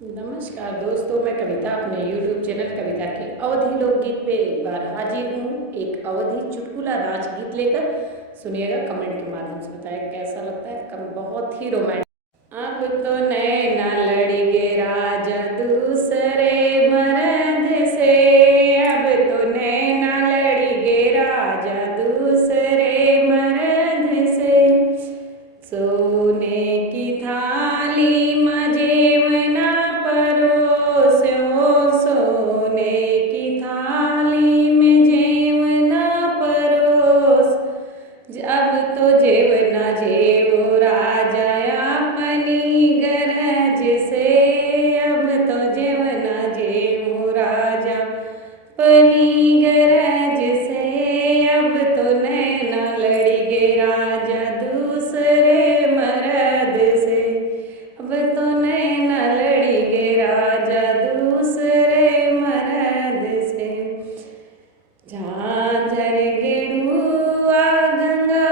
नमस्कार दोस्तों, मैं कविता अपने YouTube चैनल कविता के अवधि लोकगीत पे एक बार हाजिर हूँ, एक अवधि चुटकुला राज गीत लेकर। सुनिएगा, कमेंट के माध्यम से बताएं कैसा लगता है। बहुत ही रोमांटिक। अब तो नैना लड़ी गे राजा दूसरे मर्द से, अब तो नैना लड़ी गे राजा दूसरे मर्द से। सोने की थाली में जेवना परोस्यो, सोने की थाली में जेवना परोस। अब तो जेवना जेवो राजा अपनी गरज से, अब तो जेवना जेवो राजा अपनी गरज से। अब तो नैना लड़ी गे राजा दूसरे मर्द से, अब तो नैना लड़ी गे राजा दूसरे मर्द से। झांझर गेड़ुआ गंगा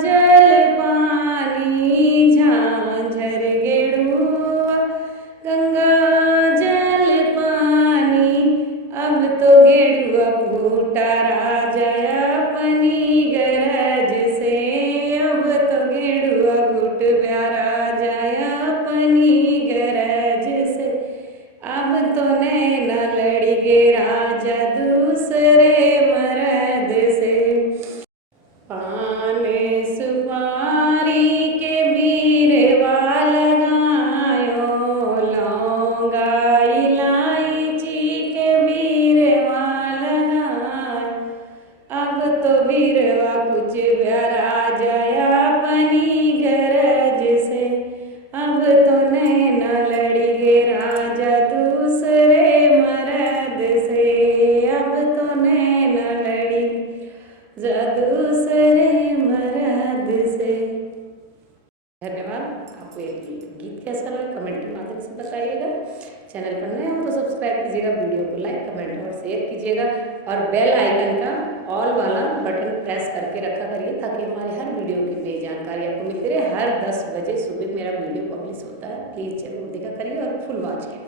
जल पानी, झांझर गेड़ुआ गंगा जल पानी। अब तो गेड़ुआ फूटा राजा अपनी गरज से, अब तो गेड़ुआ फूट गया राजा अपनी गरज से। अब तो नैना लड़ी गे राजा दूसरे मर्द से। पान सुपारी के बीरवा लगायो, लौंगा इलायची के बीरवा लगायो। अब तो बीरवा कुछ राजा अपनी गरज से, अब तो नैना लड़ी गे राजा दूसरे मर्द से, अब तो नैना लड़ी दूसरे मर्द से। धन्यवाद। आपको ये गीत कैसा लगा कमेंट के माध्यम से बताइएगा। चैनल पर नए हो तो सब्सक्राइब कीजिएगा, वीडियो को लाइक कमेंट और शेयर कीजिएगा, और बेल आइकन का ऑल वाला बटन प्रेस करके रखा करिए ताकि हमारे हर वीडियो की नई जानकारी आपको मिलती रहे। हर 10 बजे सुबह मेरा वीडियो पब्लिश होता है, प्लीज़ जरूर देखा करिए और फुल वॉच कीजिए।